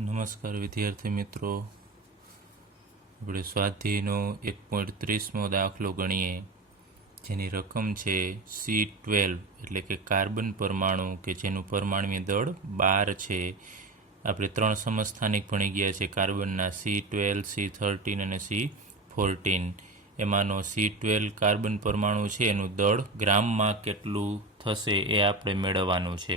નમસ્કાર વિદ્યાર્થી મિત્રો, આપણે સ્વાધ્યાયનો 1.30મો દાખલો ગણીએ, જેની રકમ છે C12 એટલે કે કાર્બન પરમાણુ કે જેનું પરમાણુય દળ 12 છે. આપણે 3 સમસ્થાનિક ભણી ગયા છે કાર્બનના C12, C13 અને C14. એમાંનો C12 કાર્બન પરમાણુ છે એનું દળ ગ્રામમાં કેટલું થશે એ આપણે મેળવવાનું છે.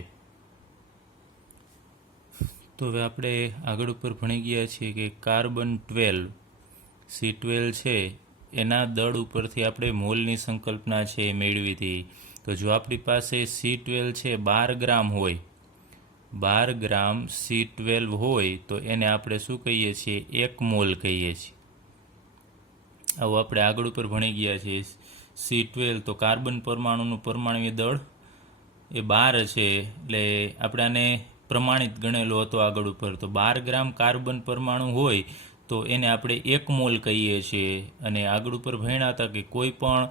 તો હવે આપણે આગળ ઉપર ભણી ગયા છીએ કે કાર્બન 12 C12 છે એના દળ ઉપરથી આપણે મોલની સંકલ્પના છે એ મેળવી હતી. તો જો આપણી પાસે C12 છે 12 ગ્રામ હોય, 12 ગ્રામ C12 હોય તો એને આપણે શું કહીએ છીએ? 1 મોલ કહીએ છીએ. આવું આપણે આગળ ઉપર ભણી ગયા છીએ. C12 તો કાર્બન પરમાણુનું પરમાણુય દળ એ 12 છે, એટલે આપણે આને પ્રમાણિત ગણેલો હતો આગળ ઉપર. તો 12 ગ્રામ કાર્બન પરમાણુ હોય તો એને આપણે 1 મોલ કહીએ છીએ. અને આગળ ઉપર ભણ્યા હતા કે કોઈ પણ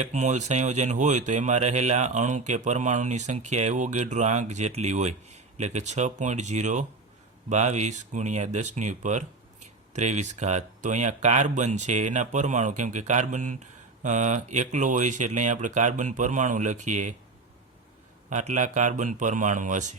1 મોલ સંયોજન હોય તો એમાં રહેલા અણુ કે પરમાણુની સંખ્યા એવોગેડ્રો આંક જેટલી હોય, એટલે કે 6.022 ગુણ્યા 10^23. તો અહીંયા કાર્બન છે એના પરમાણુ, કેમ કે કાર્બન એકલો હોય છે એટલે અહીંયા આપણે કાર્બન પરમાણુ લખીએ. આટલા કાર્બન પરમાણુ હશે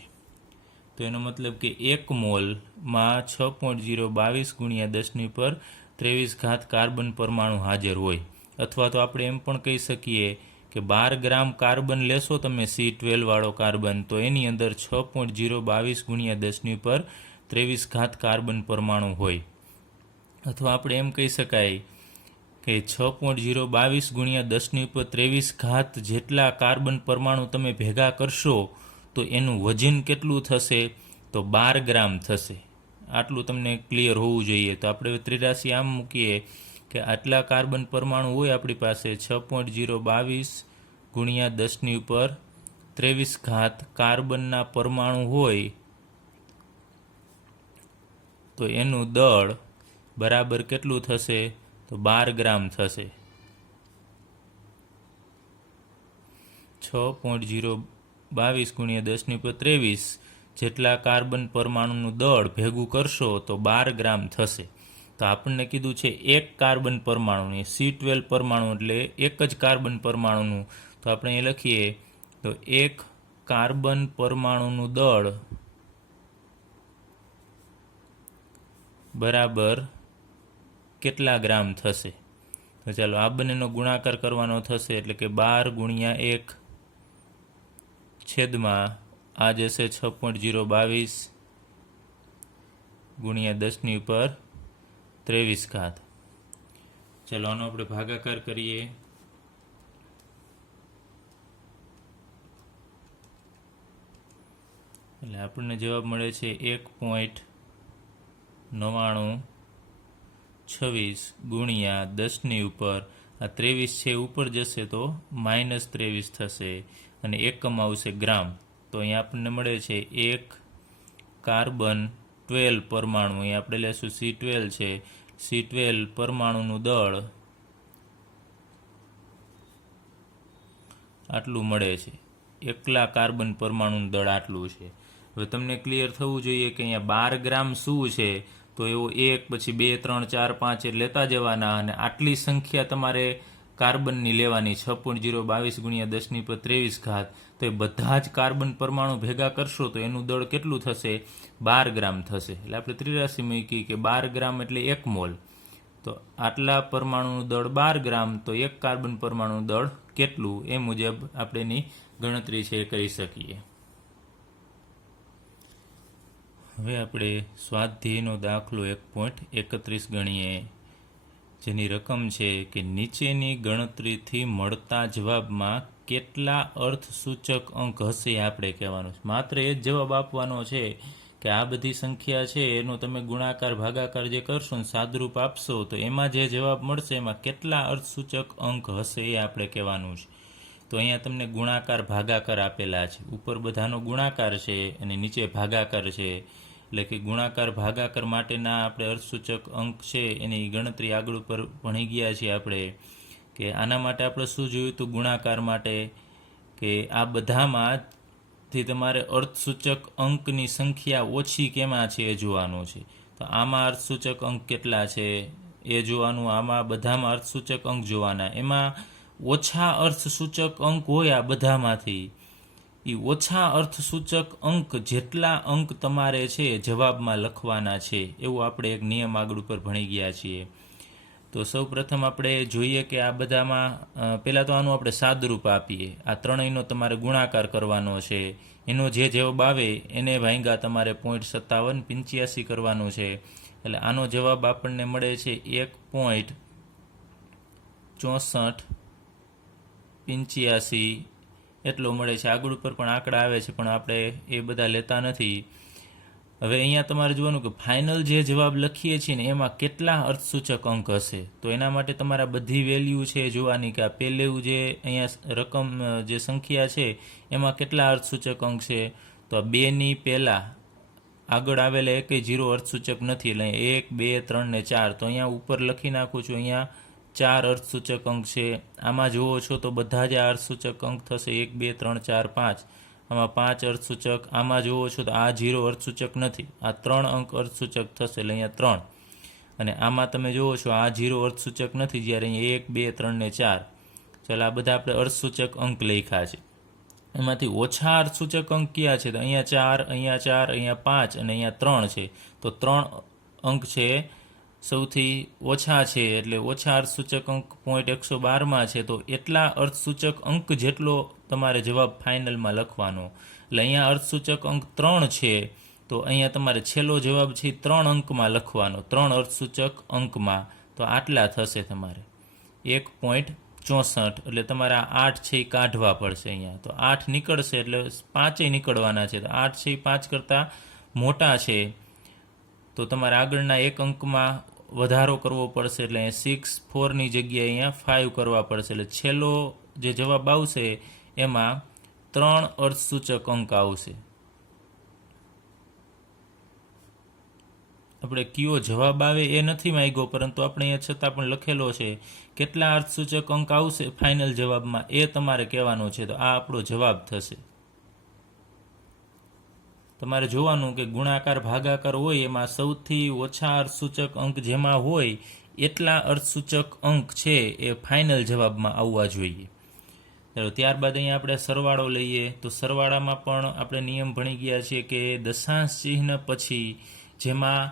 તો એનો મતલબ કે 1 મોલમાં 6.022 ગુણ્યા 10^23 કાર્બન પરમાણુ હાજર હોય. અથવા તો આપણે એમ પણ કહી શકીએ કે 12 ગ્રામ કાર્બન લેશો તમે C12 વાળો કાર્બન, તો એની અંદર 6.022 ગુણ્યા 10^23 કાર્બન પરમાણુ હોય. અથવા આપણે એમ કહી શકાય કે 6.022 ગુણ્યા 10^23 જેટલા કાર્બન પરમાણુ તમે ભેગા કરશો તો એનું વજન કેટલું થશે? તો 12 ગ્રામ થશે. આટલું તમને ક્લિયર હોવું જોઈએ. તો આપણે 83 આમ મૂકીએ કે આટલા કાર્બન પરમાણુ હોય આપણી પાસે, 6.022 ગુણ્યા 10^23 કાર્બનના પરમાણુ હોય તો એનું દળ બરાબર કેટલું થશે? તો 12 ગ્રામ થશે. 6.022 ગુણ્યા 10^23 જેટલા કાર્બન પરમાણુનું દળ ભેગું કરશો તો 12 ગ્રામ થશે. તો આપણને કીધું છે એક કાર્બન પરમાણુની, C12 પરમાણુ એટલે એક જ કાર્બન પરમાણુનું. તો આપણે એ લખીએ તો એક કાર્બન પરમાણુનું દળ બરાબર કેટલા ગ્રામ થશે? તો ચાલો આ બંનેનો ગુણાકાર કરવાનો થશે, એટલે કે 12 ગુણ્યા 1 છેદમાં આ જશે 6.022 ગુણ્યા 10^23. ચાલો આનો આપણે ભાગાકાર કરીએ. એટલે આપણને જવાબ મળે છે 1.9926 ગુણ્યા 10^23 છે ઉપર જશે તો -23 થશે અને એકમ આવશે ગ્રામ. તો અહીંયા આપણને મળે છે એક કાર્બન 12 પરમાણુ, અહીંયા આપણે લેશું C12 છે, C12 પરમાણુનું દળ આટલું મળે છે. એકલા કાર્બન પરમાણુનું દળ આટલું છે. હવે તમને ક્લિયર થવું જોઈએ કે અહીંયા 12 ગ્રામ શું છે, તો એવો 1 પછી 2 3 4 5 એ લેતા જવાના અને આટલી સંખ્યા તમારે કાર્બનની લેવાની, 6.022 ગુણ્યા 10^23. તો એ બધા જ કાર્બન પરમાણુ ભેગા કરશો તો એનું દળ કેટલું થશે? 12 ગ્રામ થશે. એટલે આપણે 83 મૂકી કે 12 ગ્રામ એટલે 1 મોલ. તો આટલા પરમાણુનું દળ 12 ગ્રામ, તો એક કાર્બન પરમાણુનું દળ કેટલું? એ મુજબ આપણે એની ગણતરી છે એ કરી શકીએ. હવે આપણે સ્વાધ્યાયનો દાખલો 1.31 ગણીએ, જેની રકમ છે કે નીચેની ગણતરીથી મળતા જવાબમાં કેટલા અર્થસૂચક અંક હશે એ આપણે કહેવાનું છે. માત્ર એ જ જવાબ આપવાનો છે કે આ બધી સંખ્યા છે એનો તમે ગુણાકાર ભાગાકાર જે કરશો ને સાદરૂપ આપશો તો એમાં જે જવાબ મળશે એમાં કેટલા અર્થસૂચક અંક હશે એ આપણે કહેવાનું છે. તો અહીંયા તમને ગુણાકાર ભાગાકાર આપેલા છે. ઉપર બધાનો ગુણાકાર છે અને નીચે ભાગાકાર છે. એટલે કે ગુણાકાર ભાગાકાર માટેના આપણે અર્થસૂચક અંક છે એની ગણતરી આગળ ઉપર ભણી ગયા છીએ આપણે. કે આના માટે આપણે શું જોયું હતું? ગુણાકાર માટે કે આ બધામાં થી તમારે અર્થસૂચક અંકની સંખ્યા ઓછી કેમાં છે એ જોવાનું છે. તો આમાં અર્થસૂચક અંક કેટલા છે એ જોવાનું, આમાં બધામાં અર્થસૂચક અંક જોવાના. એમાં ઓછા અર્થસૂચક અંક હોય આ બધામાંથી, એ ઓછા અર્થસૂચક અંક જેટલા અંક તમારે છે જવાબમાં લખવાના છે, એવું આપણે એક નિયમ આગળ ઉપર ભણી ગયા છીએ. તો સૌ પ્રથમ આપણે જોઈએ કે આ બધામાં પહેલાં તો આનું આપણે સાદરૂપ આપીએ. આ ત્રણેયનો તમારે ગુણાકાર કરવાનો છે. એનો જે જવાબ આવે એને ભાંગા તમારે 0.5785 કરવાનો છે. એટલે આનો જવાબ આપણને મળે છે 1.6485 એટલો મળે છે. આગળ ઉપર પણ આંકડા આવે છે પણ આપણે એ બધા લેતા નથી. હવે અહીંયા તમારે જોવાનું કે ફાઇનલ જે જવાબ લખીએ છીએ ને એમાં કેટલા અર્થસૂચક અંક હશે. તો એના માટે તમારા બધી વેલ્યુ છે જોવાની કે આ પહેલું જે અહીંયા રકમ જે સંખ્યા છે એમાં કેટલા અર્થસૂચક અંક છે. તો આ 2ની પહેલાં આગળ આવેલા એકેય 0 અર્થસૂચક નથી, એટલે 1, 2, 3 ને 4. તો અહીંયા ઉપર લખી નાખું છું, અહીંયા 4 અર્થસૂચક અંક છે. આમાં જુઓ છો તો બધા જ આ અર્થસૂચક અંક થશે 1, 2, 3, 4, 5. આમાં 5 અર્થસૂચક. આમાં જુઓ છો તો આ 0 અર્થસૂચક નથી, આ 3 અંક અર્થસૂચક થશે એટલે અહીંયા 3. અને આમાં તમે જુઓ છો આ 0 અર્થસૂચક નથી, જ્યારે અહીંયા 1, 2, 3 ને 4. ચાલો આ બધા આપણે અર્થસૂચક અંક લખ્યા છે. એમાંથી ઓછા અર્થસૂચક અંક કયા છે? તો અહીંયા 4, અહીંયા 4, અહીંયા 5 અને અહીંયા 3 છે. તો 3 અંક છે સૌથી ઓછા છે, એટલે ઓછા અર્થસૂચક અંક 0.112માં છે. તો એટલા અર્થસૂચક અંક જેટલો તમારે જવાબ ફાઇનલમાં લખવાનો. એટલે અહીંયા અર્થસૂચક અંક 3 છે, તો અહીંયા તમારે છેલ્લો જવાબ છે 3 અંકમાં લખવાનો, 3 અર્થસૂચક અંકમાં. તો આટલા થશે તમારે 1.64. એટલે તમારે 8 છે એ કાઢવા પડશે અહીંયા. તો 8 નીકળશે એટલે 5 નીકળવાના છે. તો 8 છે એ 5 કરતાં મોટા છે, તો તમારે આગળના એક અંકમાં વધારો કરવો પડશે. એટલે 6, 4ની જગ્યાએ અહીંયા 5 કરવા પડશે. એટલે છેલ્લો જે જવાબ આવશે એમાં 3 અર્થસૂચક અંક આવશે. આપણે કયો જવાબ આવે એ નથી માંગ્યો, પરંતુ આપણે અહીંયા છતાં પણ લખેલો છે કેટલા અર્થસૂચક અંક આવશે ફાઇનલ જવાબમાં એ તમારે કહેવાનો છે. તો આ આપણો જવાબ થશે. તમારે જોવાનું કે ગુણાકાર ભાગાકાર હોય એમાં સૌથી ઓછા અર્થસૂચક અંક જેમાં હોય એટલા અર્થસૂચક અંક છે એ ફાઇનલ જવાબમાં આવવા જોઈએ. ચાલો ત્યારબાદ અહીંયા આપણે સરવાળો લઈએ. તો સરવાળામાં પણ આપણે નિયમ ભણી ગયા છીએ કે દશાંશ ચિહ્ન પછી જેમાં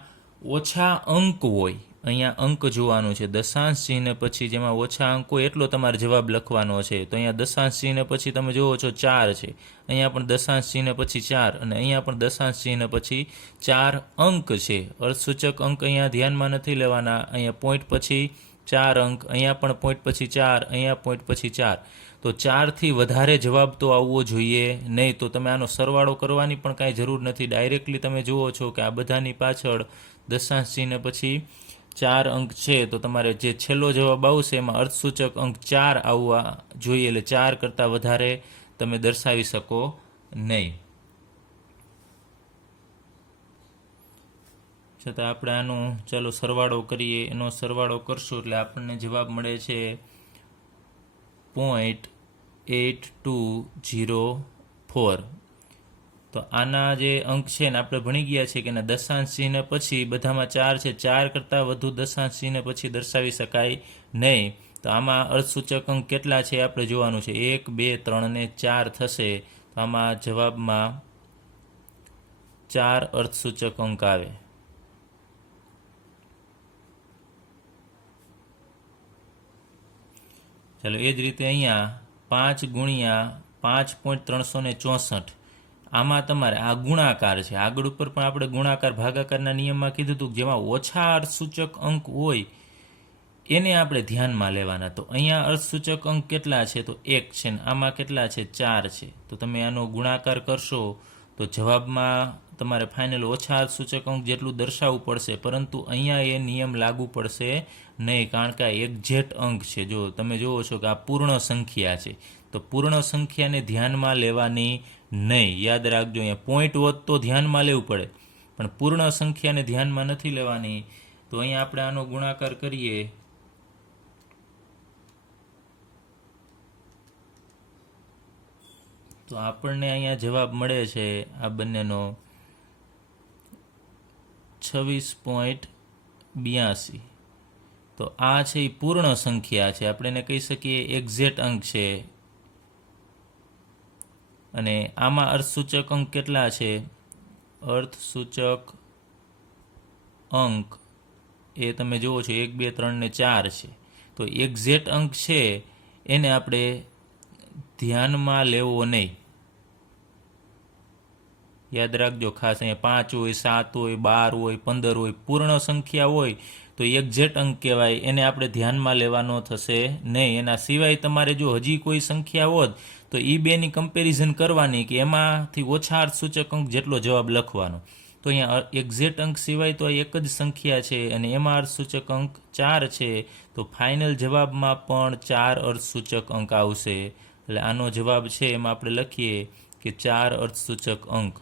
ઓછા અંક હોય, અહીંયા અંક જોવાનું છે. દશાંશ ચિહ્ન પછી જેમાં ઓછા અંક હોય એટલો તમારે જવાબ લખવાનો છે. તો અહીંયા દશાંશ ચિહ્ન પછી તમે જુઓ છો 4 છે, અહીંયા પણ દશાંશ ચિહ્ન પછી 4, અને અહીંયા પણ દશાંશ ચિહ્ન પછી 4 અંક છે. અર્થસૂચક અંક અહીંયા ધ્યાનમાં નથી લેવાના. અહીંયા પોઈન્ટ પછી 4 અંક, અહીંયા પણ પોઈન્ટ પછી 4, અહીંયા પોઈન્ટ પછી 4. તો 4થી વધારે જવાબ તો આવવો જોઈએ નહીં. તો તમે આનો સરવાળો કરવાની પણ કાંઈ જરૂર નથી. ડાયરેક્ટલી તમે જુઓ છો કે આ બધાની પાછળ દશાંશ ચિહ્ન પછી 4 અંક છે, તો તમારે જે છેલ્લો જવાબ આવશે એમાં અર્થસૂચક અંક 4 આવવા જોઈએ. એટલે 4 કરતાં વધારે તમે દર્શાવી શકો નહીં. છતાં આપણે આનો ચાલો સરવાળો કરીએ. એનો સરવાળો કરશું એટલે આપણને જવાબ મળે છે 0.8204. તો આના જે અંક છે ને આપણે ભણી ગયા છે કે દશાંશ ચિહ્ન પછી બધામાં 4 છે, 4 કરતાં વધુ દશાંશ ચિહ્ન પછી દર્શાવી શકાય નહીં. તો આમાં અર્થસૂચક અંક કેટલા છે આપણે જોવાનું છે. 1, 2, 3 ને 4 થશે. તો આમાં જવાબમાં 4 અર્થસૂચક અંક આવે. ચાલો એ જ રીતે અહીંયા 5 ગુણ્યા 5.364. આમાં તમારે આ ગુણાકાર છે. આગળ ઉપર પણ આપણે ગુણાકાર ભાગાકારના નિયમમાં કીધું હતું જેમાં ઓછા અર્થસૂચક અંક હોય એને આપણે ધ્યાનમાં લેવાના. તો અહીંયા અર્થસૂચક અંક કેટલા છે? તો 1 છે, ને આમાં કેટલા છે? 4 છે. તો તમે આનો ગુણાકાર કરશો તો જવાબમાં તમારે ફાઇનલ ઓછા અર્થસૂચક અંક જેટલું દર્શાવવું પડશે, પરંતુ અહીંયા એ નિયમ લાગુ પડશે નહીં, કારણ કે આ એક્ઝેક્ટ અંક છે. જો તમે જુઓ છો કે આ પૂર્ણ સંખ્યા છે, તો પૂર્ણ સંખ્યાને ધ્યાનમાં લેવાની નહીં. યાદ રાખજો, અહીંયા પોઈન્ટ હોત તો ધ્યાનમાં લેવું પડે, પણ પૂર્ણ સંખ્યાને ધ્યાનમાં નથી લેવાની. તો અહીંયા આપણે આનો ગુણાકાર કરીએ તો આપણને અહીંયા જવાબ મળે છે આ બંનેનો 26.82. તો આ છે એ પૂર્ણ સંખ્યા છે, આપણે એને કહી શકીએ એક્ઝેક્ટ અંક છે. અને આમાં અર્થસૂચક અંક કેટલા છે? અર્થસૂચક અંક એ તમે જુઓ છો 1, 2, 3 ને 4 છે. તો એક્ઝેક્ટ અંક છે એને આપણે ધ્યાનમાં લેવો નહીં. યાદ રાખજો ખાસ, અહીંયા 5 હોય, 7 હોય, 12 હોય, 15 હોય, પૂર્ણ સંખ્યા હોય તો એક્ઝેક્ટ અંક કહેવાય, એને આપણે ધ્યાનમાં લેવાનો થશે નહીં. એના સિવાય તમારે જો હજી કોઈ સંખ્યા હોત તો એ બેની કમ્પેરિઝન કરવાની કે એમાંથી ઓછા અર્થસૂચક અંક જેટલો જવાબ લખવાનો. તો અહીંયા એક્ઝેક્ટ અંક સિવાય તો એક જ સંખ્યા છે અને એમાં અર્થસૂચક અંક 4 છે. તો ફાઇનલ જવાબમાં પણ 4 અર્થસૂચક અંક આવશે. એટલે આનો જવાબ છે એમાં આપણે લખીએ કે 4 અર્થસૂચક અંક.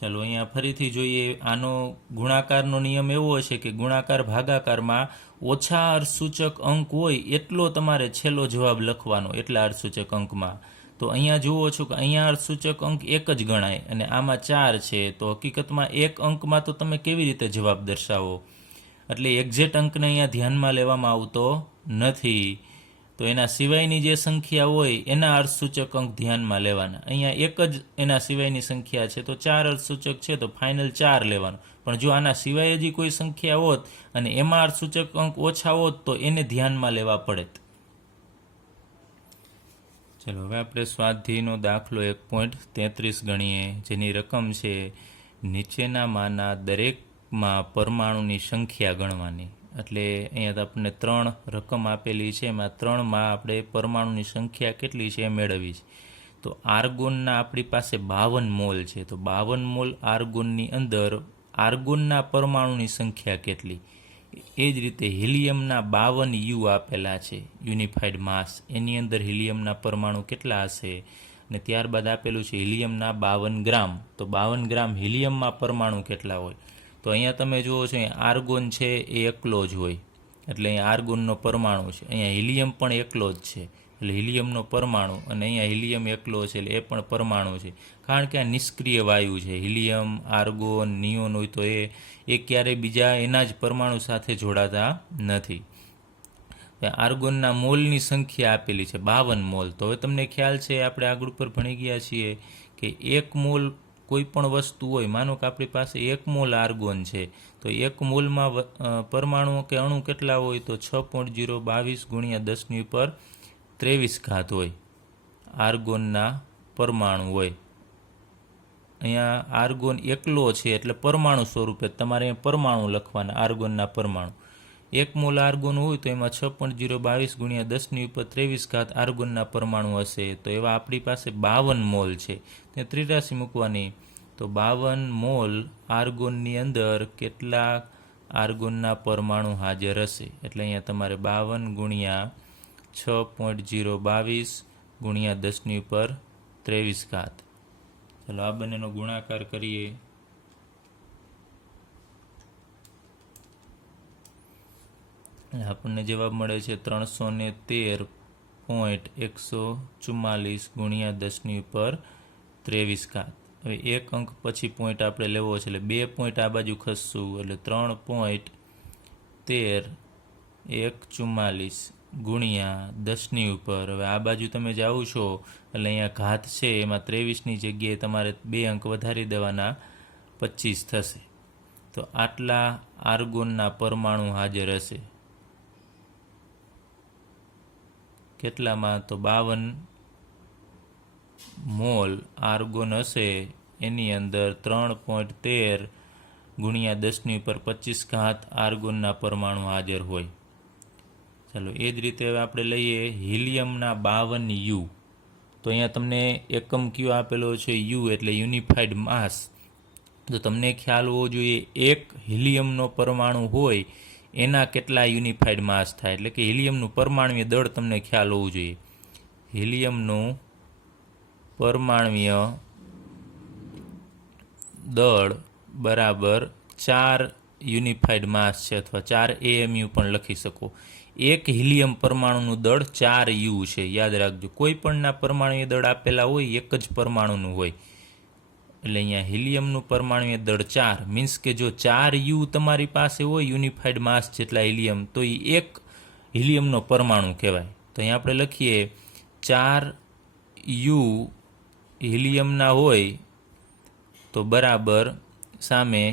ચાલો અહીંયા ફરીથી જોઈએ. આનો ગુણાકારનો નિયમ એવો હશે કે ગુણાકાર ભાગાકારમાં ઓછા અર્થસૂચક અંક હોય એટલો તમારે છેલ્લો જવાબ લખવાનો, એટલા અર્થસૂચક અંકમાં. તો અહીંયા જુઓ છો કે અહીંયા અર્થસૂચક અંક એક જ ગણાય અને આમાં 4 છે. તો હકીકતમાં એક અંકમાં તો તમે કેવી રીતે જવાબ દર્શાવો? એટલે એક્ઝેક્ટ અંકને અહીંયા ધ્યાનમાં લેવામાં આવતો નથી. તો એના સિવાયની જે સંખ્યા હોય એના અર્થસૂચક અંક ધ્યાનમાં લેવાના. અહીંયા એક જ એના સિવાયની સંખ્યા છે તો 4 અર્થસૂચક છે તો ફાઇનલ 4 લેવાનો. પણ જો આના સિવાય હજી કોઈ સંખ્યા હોત અને એમાં અર્થસૂચક અંક ઓછા હોત તો એને ધ્યાનમાં લેવા પડે. ચલો હવે આપણે સ્વાધ્યાયનો દાખલો 1.33 ગણીએ, જેની રકમ છે નીચેનામાંના દરેકમાં પરમાણુની સંખ્યા ગણવાની. એટલે અહીંયા આપણને 3 રકમ આપેલી છે, એમાં 3માં આપણે પરમાણુની સંખ્યા કેટલી છે એ મેળવી છે. તો આર્ગોનના આપણી પાસે 52 મોલ છે. તો 52 મોલ આર્ગોનની અંદર આર્ગોનના પરમાણુની સંખ્યા કેટલી? એ જ રીતે હિલિયમના 52 યુ આપેલા છે, યુનિફાઈડ માસ. એની અંદર હિલિયમના પરમાણુ કેટલા હશે? અને ત્યારબાદ આપેલું છે હિલિયમના 52 ગ્રામ. તો 52 ગ્રામ હિલિયમમાં પરમાણુ કેટલા હોય? તો અહીંયા તમે જુઓ છો આર્ગોન છે એ એકલો જ હોય, એટલે અહીંયા આર્ગોનનો પરમાણુ છે. અહીંયા હિલિયમ પણ એકલો જ છે, એટલે હિલિયમનો પરમાણુ, અને અહીંયા હિલિયમ એકલો છે એટલે એ પણ પરમાણુ છે. કારણ કે આ નિષ્ક્રિય વાયુ છે. હિલિયમ, આર્ગોન, નિયોન હોય તો એ ક્યારેય બીજા એના જ પરમાણુ સાથે જોડાતા નથી. આર્ગોનના મોલની સંખ્યા આપેલી છે 52 મોલ. તો હવે તમને ખ્યાલ છે, આપણે આગળ ઉપર ભણી ગયા છીએ કે 1 મોલ કોઈ પણ વસ્તુ હોય, માનો કે આપણી પાસે 1 મોલ આર્ગોન છે, તો 1 મોલમાં પરમાણુ કે અણુ કેટલા હોય? તો 6.022 ગુણ્યા 10^23 હોય આર્ગોનના પરમાણુ હોય. અહીંયા આર્ગોન એકલો છે એટલે પરમાણુ સ્વરૂપે તમારે પરમાણુ લખવાના, આર્ગોનના પરમાણુ. 1 મોલ આર્ગોન હોય તો એમાં 6.022 ગુણ્યા 10^23 આર્ગોનના પરમાણુ હશે. તો એવા આપણી પાસે 52 મોલ છે, તે 83 મૂકવાની. તો 52 મોલ આર્ગોનની અંદર કેટલા આર્ગોનના પરમાણુ હાજર હશે? એટલે અહીંયા તમારે 52 ગુણ્યા 6.022 ગુણ્યા 10^23. ચાલો આ બંનેનો ગુણાકાર કરીએ. આપણને જવાબ મળે છે 313.144 ગુણ્યા 10^23. હવે એક અંક પછી પોઈન્ટ આપણે લેવો છે એટલે 2 પોઈન્ટ આ બાજુ ખસશું, એટલે 3.144 ગુણ્યા 10. હવે આ બાજુ તમે જાઓ છો એટલે અહીંયા ઘાત છે, એમાં 23ની જગ્યાએ તમારે 2 અંક વધારી દેવાના, 25 થશે. તો આટલા આર્ગોનના પરમાણુ હાજર હશે. કેટલામાં? તો 52 મોલ આર્ગોન હશે, એની અંદર 3.13 ગુણ્યા 10^25 આર્ગોનના પરમાણુ હાજર હોય. ચાલો એ જ રીતે હવે આપણે લઈએ હિલિયમના 52 યુ. તો અહીંયા તમને એકમ કયો આપેલો છે? યુ એટલે યુનિફાઈડ માસ. તો તમને ખ્યાલ હોવો જોઈએ એક હિલિયમનો પરમાણુ હોય એના કેટલા યુનિફાઈડ માસ થાય, એટલે કે હિલિયમનું પરમાણુય દળ તમને ખ્યાલ હોવું જોઈએ. હિલિયમનું પરમાણુય દળ બરાબર 4 યુનિફાઈડ માસ છે અથવા 4 AMU પણ લખી શકો. એક હિલિયમ પરમાણુનું દળ 4 U છે. યાદ રાખજો, કોઈ પણના પરમાણુય દળ આપેલા હોય એક જ પરમાણુનું હોય. એટલે અહીંયા હિલિયમનું પરમાણુય દળ 4 મીન્સ કે જો 4 U તમારી પાસે હોય યુનિફાઈડ માસ જેટલા હિલિયમ, તો એ એક હિલિયમનો પરમાણુ કહેવાય. તો અહીંયા આપણે લખીએ 4 U હિલિયમના હોય તો બરાબર સામે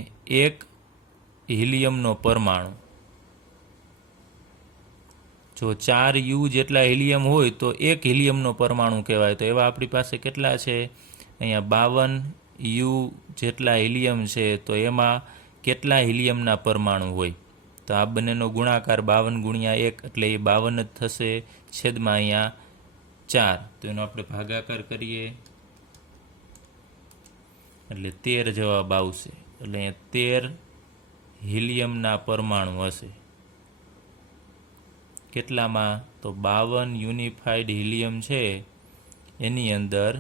એક હિલિયમનો પરમાણુ. જો 4 U જેટલા હિલિયમ હોય તો એક હિલિયમનો પરમાણુ કહેવાય. તો એવા આપણી પાસે કેટલા છે? અહીંયા 52 U જેટલા હિલિયમ છે. તો એમાં કેટલા હિલિયમના પરમાણુ હોય? તો આ બંનેનો ગુણાકાર 52 ગુણ્યા 1 એટલે એ 52 જ થશે. છેદમાં અહીંયા 4, તો એનો આપણે ભાગાકાર કરીએ એટલે 13 જવાબ આવશે. એટલે અહીંયા 13 હિલિયમના પરમાણુ હશે. કેટલામાં? તો 52 યુનિફાઈડ હિલિયમ છે એની અંદર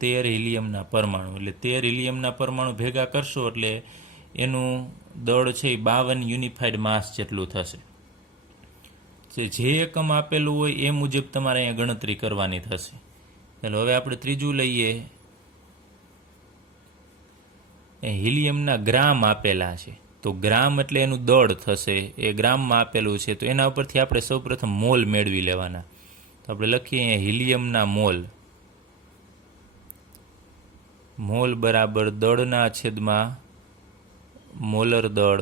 13 હિલિયમના પરમાણુ. એટલે 13 હિલિયમના પરમાણુ ભેગા કરશો એટલે એનું દળ છે એ 52 યુનિફાઈડ માસ જેટલું થશે. જે એકમ આપેલું હોય એ મુજબ તમારે અહીંયા ગણતરી કરવાની થશે. ચાલો હવે આપણે ત્રીજું લઈએ. હિલિયમના ગ્રામ આપેલા છે, તો ગ્રામ એટલે એનું દળ થશે, એ ગ્રામમાં આપેલું છે. તો એના ઉપરથી આપણે સૌપ્રથમ મોલ મેળવી લેવાના. તો આપણે લખીએ અહીંયા હિલિયમના મોલ. મોલ બરાબર દળના છેદમાં મોલર દળ.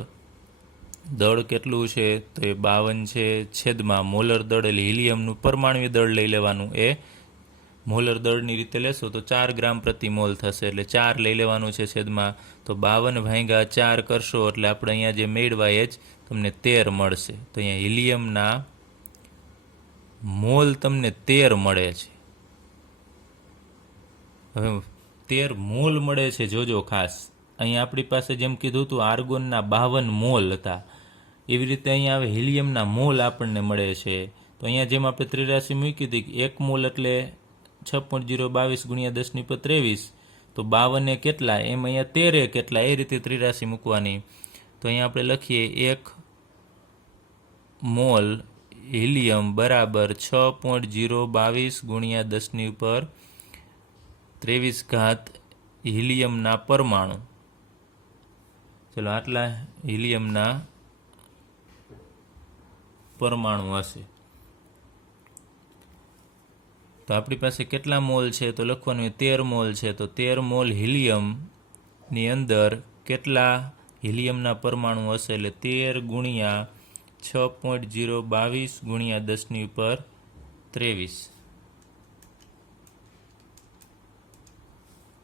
દળ કેટલું છે? તો એ 52 છે. છેદમાં મોલર દળ એટલે હિલિયમનું પરમાણુય દળ લઈ લેવાનું. એ મોલર દળની રીતે લેશો તો 4 ગ્રામ પ્રતિ મોલ થશે. એટલે 4 લઈ લેવાનું છે છેદમાં. તો 52 ભાગ્યા 4 કરશો એટલે આપણે અહીંયા જે મેળવાય જ તમને 13 મળશે. તો અહીંયા હિલિયમના મોલ તમને 13 મળે છે. હવે 13 મોલ મળે છે, જોજો ખાસ. અહીંયા આપણી પાસે જેમ કીધું હતું આર્ગોનના 52 મોલ હતા, એવી રીતે અહીંયા હવે હિલિયમના મોલ આપણને મળે છે. તો અહીંયા જેમ આપણે 83 મૂકી હતી કે 1 મોલ એટલે 6.022 ગુણ્યા 10^23, તો 52 કેટલા એમ અહીંયા 13 કેટલા, એ રીતે 83 મૂકવાની. તો અહીંયા આપણે લખીએ 1 મોલ હિલિયમ બરાબર 6.022 ગુણ્યા 10^23 હિલિયમના પરમાણુ. ચલો આટલા હિલિયમના પરમાણુ હશે. તો આપણી પાસે કેટલા મોલ છે? તો લખવાનું 13 મોલ છે. તો 13 મોલ હિલિયમની અંદર કેટલા હિલિયમના પરમાણુ હશે? એટલે 13 ગુણ્યા 6.022 ગુણ્યા 10^23.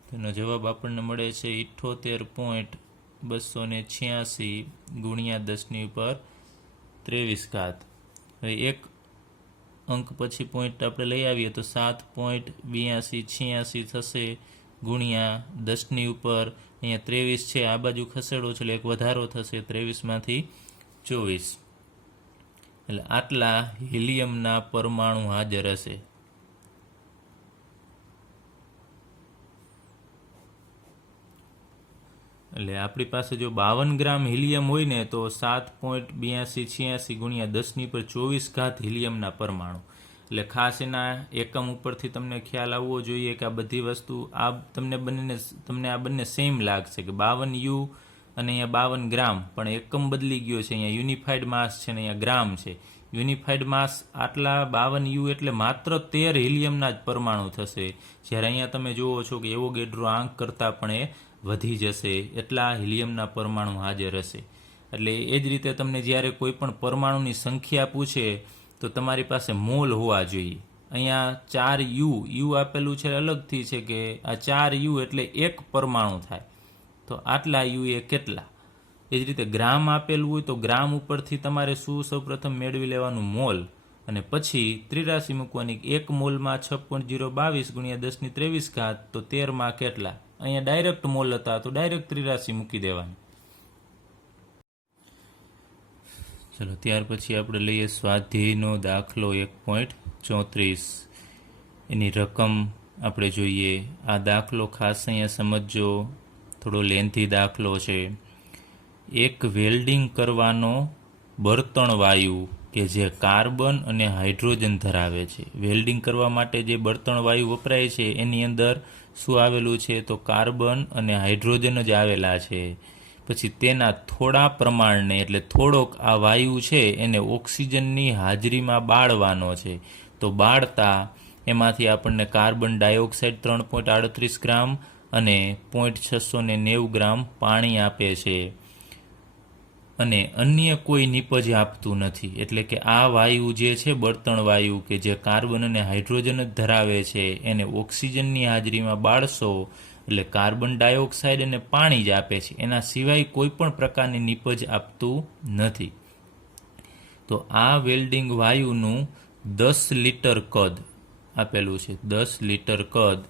તેનો જવાબ આપણને મળે છે 78.286 ગુણ્યા 10^23. હવે એક અંક પછી પોઈન્ટ આપણે લઈ આવીએ તો 7.8286 થશે ગુણ્યા 10^, અહીંયા 23 છે, આ બાજુ ખસેડો છે એટલે એક વધારો થશે, 23માંથી 24. એટલે આટલા હિલિયમના પરમાણુ હાજર હશે. એટલે આપણી પાસે જો 52 ગ્રામ હિલિયમ હોય ને તો 7.8286 ગુણ્યા 10^24 હિલિયમના પરમાણુ. એટલે ખાસ એના એકમ ઉપરથી તમને ખ્યાલ આવવો જોઈએ કે આ બધી વસ્તુ આ તમને આ બંને સેમ લાગશે કે 52 U અને અહીંયા 52 ગ્રામ, પણ એકમ બદલી ગયો છે. અહીંયા યુનિફાઈડ માસ છે ને અહીંયા ગ્રામ છે. યુનિફાઈડ માસ આટલા 52 U એટલે માત્ર 13 હિલિયમના જ પરમાણુ થશે. જ્યારે અહીંયા તમે જુઓ છો કે એવોગેડ્રો આંક કરતાં પણ એ વધી જશે, એટલા હિલિયમના પરમાણુ હાજર હશે. એટલે એ જ રીતે તમને જ્યારે કોઈ પણ પરમાણુની સંખ્યા પૂછે તો તમારી પાસે મોલ હોવા જોઈએ. અહીંયા 4 U આપેલું છે અલગથી છે કે આ 4 U એટલે એક પરમાણુ થાય, તો આટલા U એ કેટલા. એ જ રીતે ગ્રામ આપેલું હોય તો ગ્રામ ઉપરથી તમારે શું સૌપ્રથમ મેળવી લેવાનું? મોલ, અને પછી 83 મૂકવાની. 1 મોલમાં 6.022 ગુણ્યા 10^23, તો 13માં કેટલા? અહીંયા ડાયરેક્ટ મોલ હતા તો ડાયરેક્ટ 83 મૂકી દેવાની. ચલો ત્યાર પછી આપણે લઈએ સ્વાધ્યાયનો દાખલો 1.34. એની રકમ આપણે જોઈએ. આ દાખલો ખાસ અહીંયા સમજજો, થોડો લેન્થી દાખલો છે. એક વેલ્ડિંગ કરવાનો બળતણ વાયુ કે જે કાર્બન અને હાઇડ્રોજન ધરાવે છે. વેલ્ડિંગ કરવા માટે જે બળતણ વાયુ વપરાય છે એની અંદર શું આવેલું છે? તો કાર્બન અને હાઇડ્રોજન જ આવેલા છે. પછી તેના થોડા પ્રમાણને એટલે થોડોક આ વાયુ છે એને ઓક્સિજનની હાજરીમાં બાળવાનો છે. તો બાળતા એમાંથી આપણને કાર્બન ડાયોક્સાઇડ 3.38 ગ્રામ અને 690 ગ્રામ પાણી આપે છે. અને અન્ય કોઈ નીપજ આપતું નથી. એટલે કે આ વાયુ જે છે બળતણ વાયુ કે જે કાર્બન અને હાઇડ્રોજન જ ધરાવે છે એને ઓક્સિજનની હાજરીમાં બાળશો એટલે કાર્બન ડાયોક્સાઇડ અને પાણી જ આપે છે. એના સિવાય કોઈ પણ પ્રકારની નીપજ આપતું નથી. તો આ વેલ્ડિંગ વાયુનું 10 લિટર કદ આપેલું છે. 10 લિટર કદ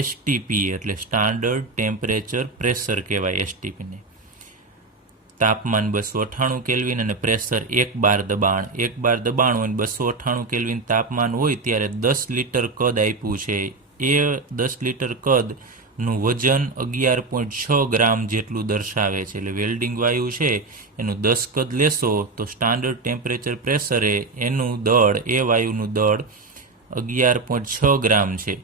એસટીપી એટલે સ્ટાન્ડર્ડ ટેમ્પરેચર પ્રેશર કહેવાય એસટીપીને. તાપમાન 298 કેલ્વિન અને પ્રેશર 1 બાર દબાણ. 1 બાર દબાણ હોય 298 કેલ્વિન તાપમાન હોય ત્યારે 10 લિટર કદ આપ્યું છે. એ 10 લિટર કદનું વજન 11.6 ગ્રામ જેટલું દર્શાવે છે. એટલે વેલ્ડિંગ વાયુ છે એનું 10 કદ લેશો તો સ્ટાન્ડર્ડ ટેમ્પરેચર પ્રેશરે એનું દળ એ વાયુનું દળ 11.6 ગ્રામ છે.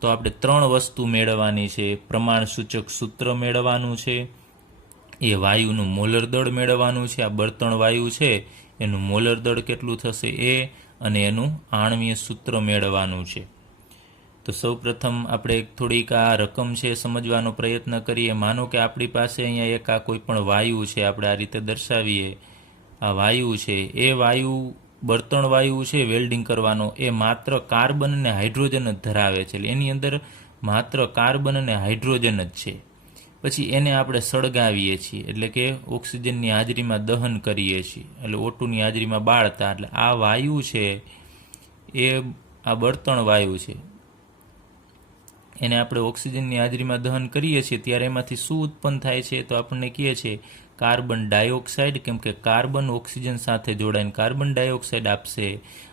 તો આપણે 3 વસ્તુ મેળવવાની છે. પ્રમાણ સૂચક સૂત્ર મેળવવાનું છે, એ વાયુનું મોલર દળ મેળવવાનું છે. આ બળતણ વાયુ છે એનું મોલર દળ કેટલું થશે એ, અને એનું આણ્વીય સૂત્ર મેળવવાનું છે. તો સૌ પ્રથમ આપણે થોડીક આ રકમ છે સમજવાનો પ્રયત્ન કરીએ. માનો કે આપણી પાસે અહીંયા એક આ કોઈ પણ વાયુ છે, આપણે આ રીતે દર્શાવીએ. આ વાયુ છે એ વાયુ બળતણ વાયુ છે વેલ્ડિંગ કરવાનો એ માત્ર કાર્બન અને હાઇડ્રોજન જ ધરાવે છે. એટલે એની અંદર માત્ર કાર્બન અને હાઇડ્રોજન જ છે. પછી એને આપણે સળગાવીએ છીએ એટલે કે ઓક્સિજનની હાજરીમાં દહન કરીએ છીએ, એટલે O2ની હાજરીમાં બાળતા. એટલે આ વાયુ છે એ આ બળતણ વાયુ છે એને આપણે ઓક્સિજનની હાજરીમાં દહન કરીએ છીએ ત્યારે એમાંથી શું ઉત્પન્ન થાય છે? તો આપણને કહે છે કાર્બન ડાયોક્સાઇડ, કેમ કે કાર્બન ઓક્સિજન સાથે જોડાઈને કાર્બન ડાયોક્સાઇડ આપશે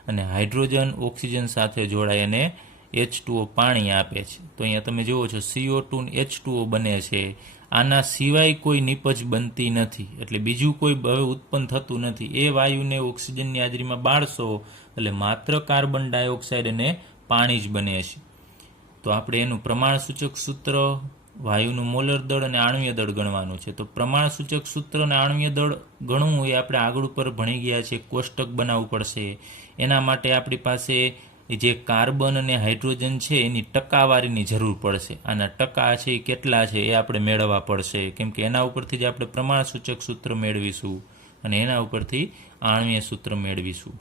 અને હાઇડ્રોજન ઓક્સિજન સાથે જોડાઈ અને H2O પાણી આપે છે. તો અહીંયા તમે જુઓ છો CO2 અને H2O બને છે. આના સિવાય કોઈ નીપજ બનતી નથી, એટલે બીજું કોઈ હવે ઉત્પન્ન થતું નથી. એ વાયુને ઓક્સિજનની હાજરીમાં બાળશો એટલે માત્ર કાર્બન ડાયોક્સાઇડ અને પાણી જ બને છે. તો આપણે એનું પ્રમાણ સૂચક સૂત્ર, વાયુનું મોલર દળ અને આણ્વીય દળ ગણવાનું છે. તો પ્રમાણ સૂચક સૂત્ર અને આણ્વીય દળ ગણવું એ આપણે આગળ ઉપર ભણી ગયા છે. કોષ્ટક બનાવવું પડશે. એના માટે આપણી પાસે જે કાર્બન અને હાઇડ્રોજન છે એની ટકાવારીની જરૂર પડશે. આના ટકા છે એ કેટલા છે એ આપણે મેળવવા પડશે, કેમ કે એના ઉપરથી જ આપણે પ્રમાણ સૂચક સૂત્ર મેળવીશું અને એના ઉપરથી આણ્વીય સૂત્ર મેળવીશું.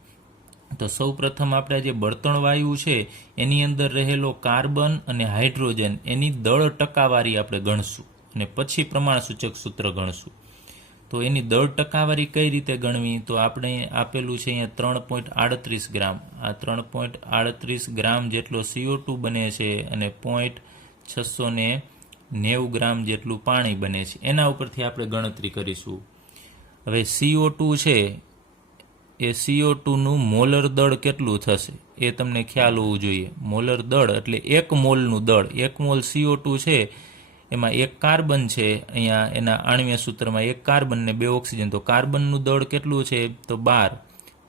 તો સૌ પ્રથમ આપણે જે બળતણ વાયુ છે એની અંદર રહેલો કાર્બન અને હાઇડ્રોજન એની દળ ટકાવારી આપણે ગણશું અને પછી પ્રમાણ સૂચક સૂત્ર ગણશું. તો એની દળ ટકાવારી કઈ રીતે ગણવી? તો આપણે આપેલું છે અહીંયા 3.38 ગ્રામ. આ 3.38 ગ્રામ જેટલો CO2 બને છે અને 690 ગ્રામ જેટલું પાણી બને છે. એના ઉપરથી આપણે ગણતરી કરીશું. હવે CO2 છે એ CO2નું મોલર દળ કેટલું થશે એ તમને ખ્યાલ હોવું જોઈએ. મોલર દળ એટલે 1 મોલનું દળ. 1 મોલ CO2 છે એમાં 1 કાર્બન છે, અહીંયા એના આણ્વીય સૂત્રમાં 1 કાર્બન ને 2 ઓક્સિજન. તો કાર્બનનું દળ કેટલું છે? તો 12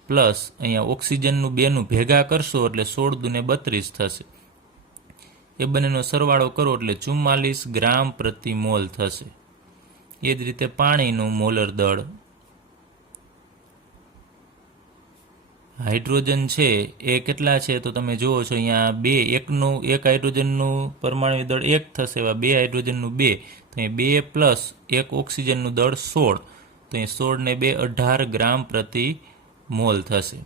પ્લસ અહીંયા ઓક્સિજનનું 2નું ભેગા કરશો એટલે 16 દુને 32 થશે. એ બંનેનો સરવાળો કરો એટલે 44 ગ્રામ પ્રતિ મોલ થશે. એ જ રીતે પાણીનું મોલર દળ, હાઇડ્રોજન છે એ કેટલા છે? તો તમે જુઓ છો અહીંયા 2, 1 હાઇડ્રોજનનું પરમાણુ દળ 1 થશે, એવા 2 હાઇડ્રોજનનું 2, તો અહીંયા 2 પ્લસ 1 ઓક્સિજનનું દળ 16, તો અહીંયા 16 ને 2 18 ગ્રામ પ્રતિ મોલ થશે.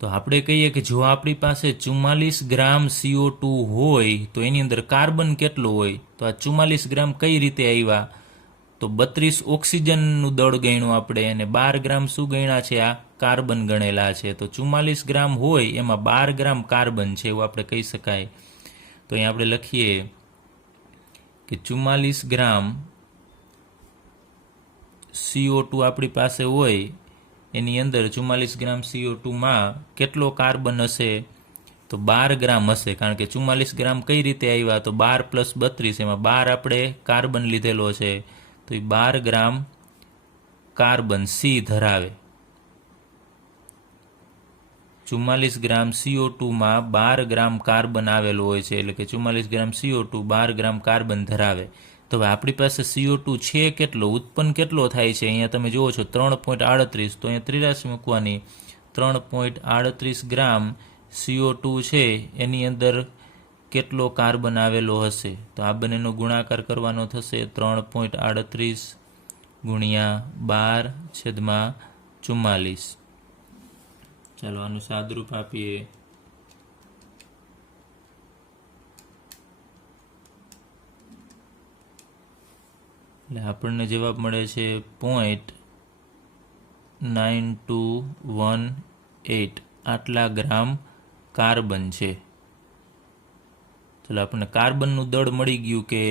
તો આપણે કહીએ કે જો આપણી પાસે 44 ગ્રામ CO2 હોય તો એની અંદર કાર્બન કેટલું હોય? તો આ 44 ગ્રામ કઈ રીતે આવ્યા? તો 32 ઓક્સિજનનું દળ ગણ્યું આપણે અને 12 ગ્રામ શું ગણ્યા છે? આ કાર્બન ગણેલા છે. તો 44 ગ્રામ હોય એમાં 12 ગ્રામ કાર્બન છે એવું આપણે કહી શકાય. તો અહીં આપણે લખીએ કે 44 ગ્રામ CO2 આપણી પાસે હોય એની અંદર 44 ગ્રામ CO2માં કેટલો કાર્બન હશે? તો 12 ગ્રામ હશે, કારણ કે 44 ગ્રામ કઈ રીતે આવ્યા? તો 12 + 32, એમાં 12 આપણે કાર્બન લીધેલો છે તો એ 12 ગ્રામ કાર્બન સી ધરાવે. 44 ગ્રામ CO2 માં 12 ગ્રામ કાર્બન આવેલું હોય છે, એટલે કે 44 ગ્રામ CO2 12 ગ્રામ કાર્બન ધરાવે. તો હવે આપણી પાસે CO2 છે કેટલો, ઉત્પન્ન કેટલો થાય છે, અહીંયા તમે જુઓ છો 3.38, તો અહીંયા 83 મૂકવાની. 3.38 ગ્રામ CO2 છે, એની અંદર કેટલો કાર્બન આવેલો હશે, તો આ બંનેનો ગુણાકાર કરવાનો થશે 3.38 ગુણ્યા 12/44. ચાલો આનું સાદરૂપ આપીએ. એટલે આપણને જવાબ મળે છે 0.9218. આટલા ગ્રામ કાર્બન છે. ચાલો આપણને કાર્બનનું દળ મળી ગયું કે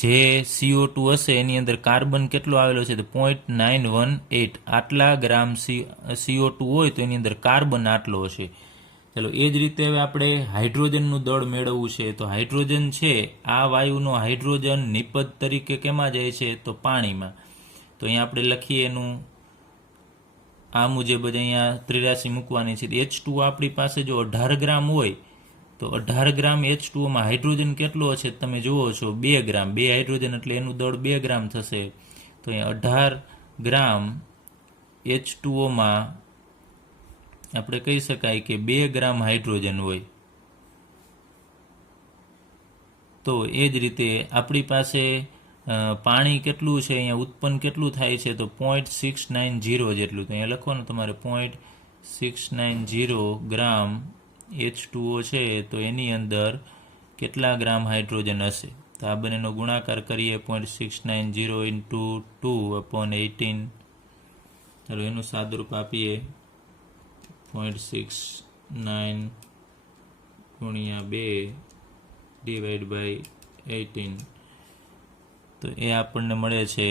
જે CO2 હશે એની અંદર કાર્બન કેટલો આવેલો છે, તો 0.918. આટલા ગ્રામ CO2 હોય તો એની અંદર કાર્બન આટલો હશે. ચાલો એ જ રીતે હવે આપણે હાઇડ્રોજનનું દળ મેળવવું છે. તો હાઇડ્રોજન છે, આ વાયુનો હાઇડ્રોજન નિપજ તરીકે કેમાં જાય છે, તો પાણીમાં. તો અહીંયા આપણે લખીએ એનું આ મુજબ જ અહીંયા 83 મૂકવાની છે. H2 આપણી પાસે જો 18 ગ્રામ હોય તો 18 ગ્રામ H2ઓમાં હાઇડ્રોજન કેટલો હશે તમે જુઓ છો 2 ગ્રામ. 2 હાઇડ્રોજન એટલે એનું દળ 2 ગ્રામ થશે. તો અહીંયા 18 ગ્રામ H2ઓમાં આપણે કહી શકાય કે 2 ગ્રામ હાઇડ્રોજન હોય. તો એ જ રીતે આપણી પાસે પાણી કેટલું છે, અહીંયા ઉત્પન્ન કેટલું થાય છે, તો 0.690 જેટલું. તો અહીંયા લખવાનું તમારે 0.690 ગ્રામ H2O છે, તો એની અંદર કેટલા ગ્રામ હાઇડ્રોજન હશે. તો આ બંનેનો ગુણાકાર કરીએ 0.690 × 2/18. ચાલો એનું સાદરૂપ આપીએ 0.69 ગુણ્યા 2/18. તો એ આપણને મળે છે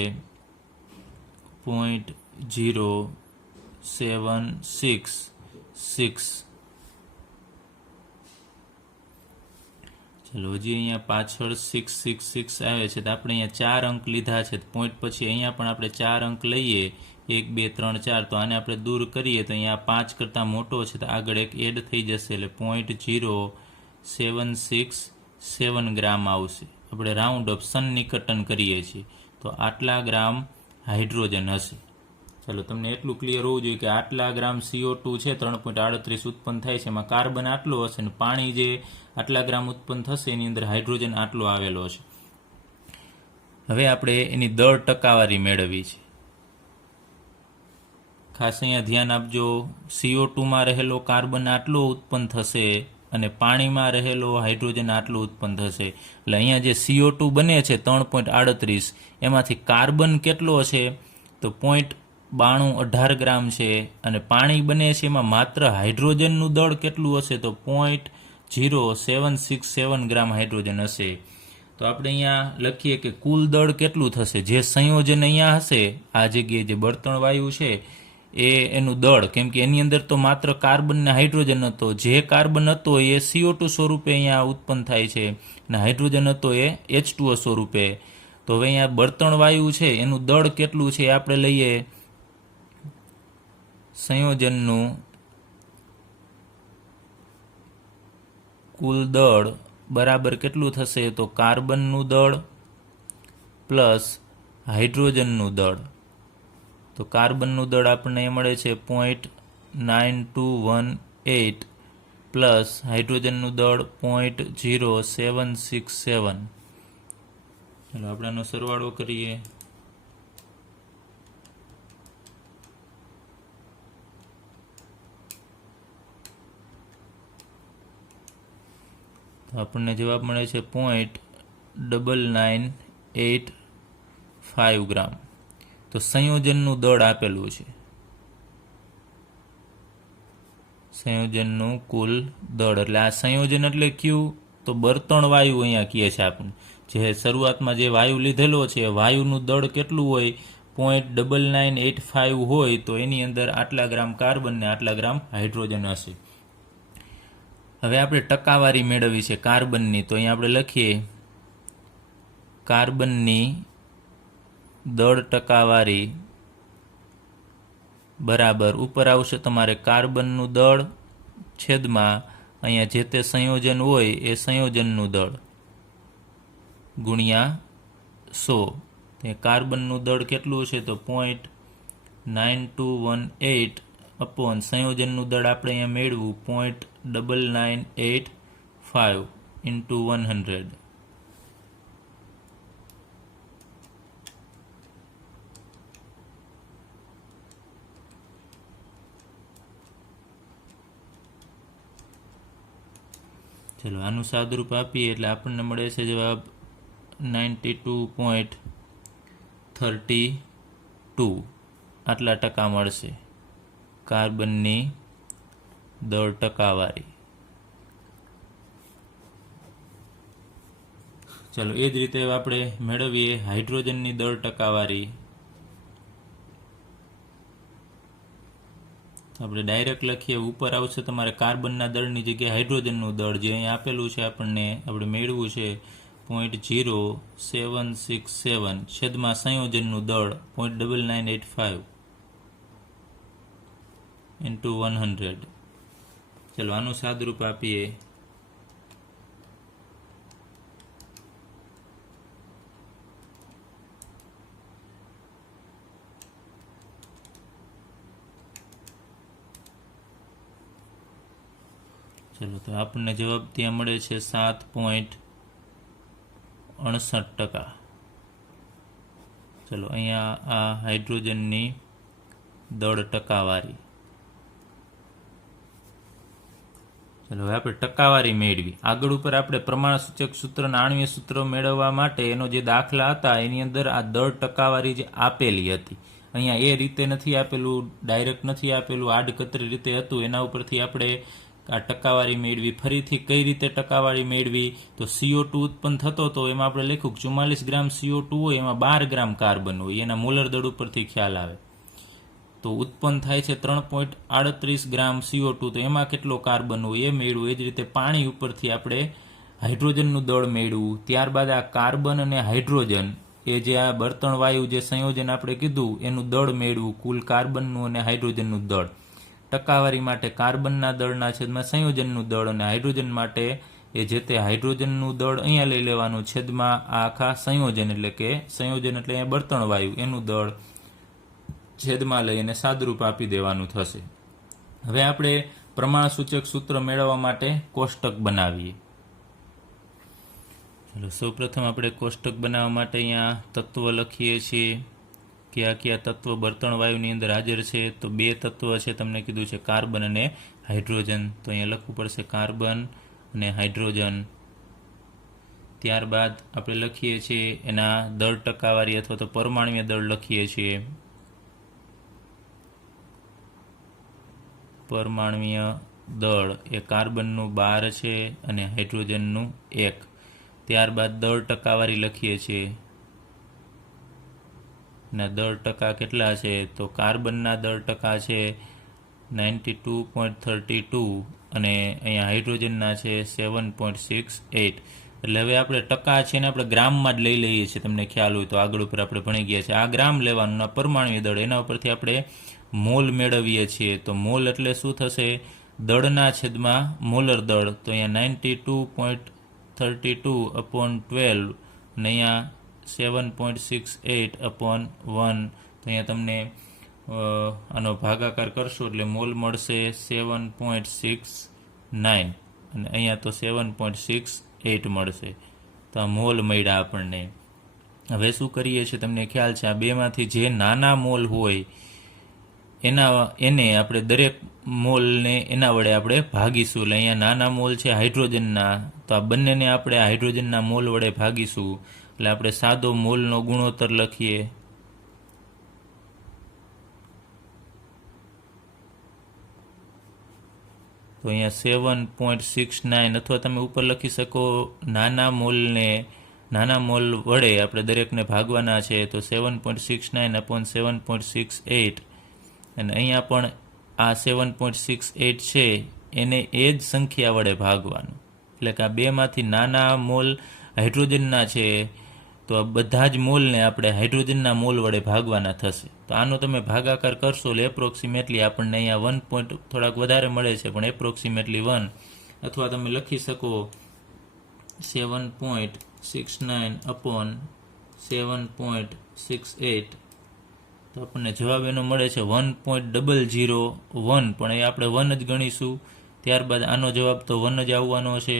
0.0766. ચલો હજી અહીંયા પાછળ 666 આવે છે, તો આપણે અહીંયા 4 અંક લીધા છે. પોઈન્ટ પછી અહીંયા પણ આપણે 4 અંક લઈએ, 1 2 3 4. તો આને આપણે દૂર કરીએ તો અહીંયા 5 કરતાં મોટો છે, તો આગળ એક એડ થઈ જશે, એટલે 0.0767 ગ્રામ આવશે. આપણે રાઉન્ડ ઓફ સન્નિકટન કરીએ છીએ, તો આટલા ગ્રામ હાઇડ્રોજન હશે. ચાલો તમને એટલું ક્લિયર હોવું જોઈએ કે આટલા ગ્રામ CO2 છે 3.38 ઉત્પન્ન થાય છે, એમાં કાર્બન આટલો હશે, અને પાણી જે આટલા ગ્રામ ઉત્પન્ન થશે એની અંદર હાઇડ્રોજન આટલો આવેલો છે. હવે આપણે એની દળ ટકાવારી મેળવવી છે. ખાસ અહીંયા ધ્યાન આપજો, CO2માં રહેલો કાર્બન આટલો ઉત્પન્ન થશે અને પાણીમાં રહેલો હાઇડ્રોજન આટલું ઉત્પન્ન થશે. એટલે અહીંયા જે CO2 બને છે 3.38, એમાંથી કાર્બન કેટલો છે, તો 0.9218 ગ્રામ છે, અને પાણી બને છે એમાં માત્ર હાઇડ્રોજનનું દળ કેટલું હશે, તો 0.0767 ગ્રામ હાઇડ્રોજન હશે. તો આપણે અહીંયા લખીએ કે કુલ દળ કેટલું થશે. જે સંયોજન અહીંયા હશે, આ જગ્યાએ જે બળતણ વાયુ છે એ એનું દળ, કેમ કે એની અંદર તો માત્ર કાર્બન ને હાઇડ્રોજન હતો. જે કાર્બન હતો એ CO2 સ્વરૂપે અહીંયા ઉત્પન્ન થાય છે, અને હાઇડ્રોજન હતો એ H2O સ્વરૂપે. તો હવે અહીંયા બળતણ વાયુ છે એનું દળ કેટલું છે એ આપણે લઈએ. સંયોજનનું કુલ દળ બરાબર કેટલું થશે, તો કાર્બનનું દળ પ્લસ હાઇડ્રોજનનું દળ. તો કાર્બનનું દળ આપણને મળે છે 0.9218 પ્લસ હાઇડ્રોજનનું દળ 0.0767. ચાલો આપણે આનો સરવાળો કરીએ. તો આપણને જવાબ મળે છે 0.9985 ગ્રામ. તો સંયોજનનું દળ આપેલું છે, સંયોજનનું કુલ દળ. એટલે આ સંયોજન એટલે કયું, તો બળતણ વાયુ અહીંયા કહે છે આપણને. જે શરૂઆતમાં જે વાયુ લીધેલો છે, વાયુનું દળ કેટલું હોય, 0.9985 હોય, તો એની અંદર આટલા ગ્રામ કાર્બન ને આટલા ગ્રામ હાઇડ્રોજન હશે. હવે આપણે ટકાવારી મેળવવી છે કાર્બનની. તો અહીંયા આપણે લખીએ કાર્બનની દળ ટકાવારી બરાબર ઉપર આવશે તમારે કાર્બનનું દળ છેદમાં અહીંયા જે તે સંયોજન હોય એ સંયોજનનું દળ ગુણ્યા 100. તે કાર્બનનું દળ કેટલું છે તો 0.9218 અપોન સંયોજનનું દળ આપણે અહીંયા મેળવું 0.9985 ઇન્ટુ 100. ચલો આનું સાદુરૂપ આપીએ એટલે આપણને મળે છે જવાબ 92.32. આટલા ટકા મળશે કાર્બનની દળ ટકાવારી. ચલો એ જ રીતે આપણે મેળવીએ હાઇડ્રોજનની દળ ટકાવારી. આપણે ડાયરેક્ટ લખીએ ઉપર આવશે તમારે કાર્બનના દળની જગ્યાએ હાઇડ્રોજનનું દળ જે અહીં આપેલું છે આપણને આપણે મેળવું છે 0.0767 છેદમાં સંયોજનનું દળ 0.9985 ઇન્ટુ 100. ચલો આનું સાદુરૂપ આપીએ ચલો તો આપણને જવાબ ત્યાં મળે છે 7.68%. ચલો અહીંયા આ હાઇડ્રોજનની દળ ટકાવારી. ચલો હવે આપણે ટકાવારી મેળવી. આગળ ઉપર આપણે પ્રમાણસૂચક સૂત્ર અને આણ્વીય સૂત્ર મેળવવા માટે એનો જે દાખલા હતા એની અંદર આ દળ ટકાવારી જે આપેલી હતી અહીંયા એ રીતે નથી આપેલું, ડાયરેક્ટ નથી આપેલું, આડકતરી રીતે હતું. એના ઉપરથી આપણે આ ટકાવારી મેળવી. ફરીથી કઈ રીતે ટકાવારી મેળવી તો CO2 ઉત્પન્ન થતો હતો એમાં આપણે લખ્યું 44 ગ્રામ CO2 હોય એમાં 12 ગ્રામ કાર્બન હોય એના મોલર દળ ઉપરથી ખ્યાલ આવે. તો ઉત્પન્ન થાય છે 3.38 ગ્રામ CO2 તો એમાં કેટલો કાર્બન હોય એ મેળવું. એ જ રીતે પાણી ઉપરથી આપણે હાઇડ્રોજનનું દળ મેળવું. ત્યારબાદ આ કાર્બન અને હાઇડ્રોજન એ જે આ બળતણ વાયુ જે સંયોજન આપણે કીધું એનું દળ મેળવું, કુલ કાર્બનનું અને હાઇડ્રોજનનું દળ. ટકાવારી માટે કાર્બનના દળના છેદમાં સંયોજનનું દળ અને હાઇડ્રોજન માટે એ જે તે હાઇડ્રોજનનું દળ અહીંયા લઈ લેવાનું છેદમાં આ આખા સંયોજન એટલે કે સંયોજન એટલે અહીંયા બળતણ વાયુ એનું દળ છેદમાં લઈ અને સાદુરૂપ આપી દેવાનું થશે. હવે આપણે પ્રમાણસૂચક સૂત્ર મેળવવા માટે કોષ્ટક બનાવીએ. ચલો સૌપ્રથમ આપણે કોષ્ટક બનાવવા માટે અહીંયા તત્વ લખીએ છીએ. કયા તત્વ બળતણ વાયુની અંદર હાજર છે તો 2 તત્વ છે તમને કીધું છે કાર્બન અને હાઇડ્રોજન. તો અહીંયા લખવું પડશે કાર્બન અને હાઇડ્રોજન. ત્યારબાદ આપણે લખીએ છીએ એના દળ ટકાવારી અથવા તો પરમાણ્વીય દળ લખીએ છીએ. પરમાણ્વીય દળ એ કાર્બનનું 12 છે અને હાઇડ્રોજનનું 1. ત્યારબાદ દળ ટકાવારી લખીએ છીએ. ના દળ ટકા કેટલા છે તો કાર્બનના દળ ટકા છે 92.32 અને અહીંયા હાઇડ્રોજનના છે 7.68. એટલે હવે આપણે ટકા છે ને આપણે ગ્રામમાં જ લઈ લઈએ છીએ. તમને ખ્યાલ હોય તો આગળ ઉપર આપણે ભણી ગયા છે. આ ગ્રામ લેવાનું પરમાણ્વીય દળ એના ઉપરથી આપણે મોલ મેળવીએ છીએ. તો મોલ એટલે શું થશે દળના છેદમાં મોલર દળ. તો અહીંયા 92.32 અપોન 12 અને અહીંયા 7.68 અપોન 1. તો અહીંયા તમને આનો ભાગાકાર કરશો એટલે મોલ મળશે 7.69 અને અહીંયા તો 7.68 મળશે. તો આ મોલ મળ્યા આપણને. હવે શું કરીએ છીએ તમને ખ્યાલ છે આ બેમાંથી જે નાના મોલ હોય એને આપણે દરેક મોલને એના વડે આપણે ભાગીશું. એટલે અહીંયા નાના મોલ છે હાઇડ્રોજનના તો આ બંનેને આપણે હાઇડ્રોજનના મોલ વડે ભાગીશું. એટલે આપણે સાદો મોલનો ગુણોત્તર લખીએ. તો અહીંયા 7.69 અથવા તમે ઉપર લખી શકો નાના મોલ વડે આપણે દરેકને ભાગવાના છે. તો 7.69 અપોન 7.68 અને અહીંયા પણ આ 7.68 છે એને એ જ સંખ્યા વડે ભાગવાનું. એટલે કે આ બેમાંથી નાના મોલ હાઇડ્રોજનના છે તો આ બધા જ મોલને આપણે હાઇડ્રોજનના મોલ વડે ભાગવાના થશે. તો આનો તમે ભાગાકાર કરશો એટલે એપ્રોક્સિમેટલી આપણને અહીંયા 1 પોઈન્ટ થોડાક વધારે મળે છે, પણ એપ્રોક્સિમેટલી 1, અથવા તમે લખી શકો 7.69 અપોન 7.68. તો આપણને જવાબ એનો મળે છે 1.001, પણ એ આપણે 1 જ ગણીશું. ત્યારબાદ આનો જવાબ તો 1 જ આવવાનો છે.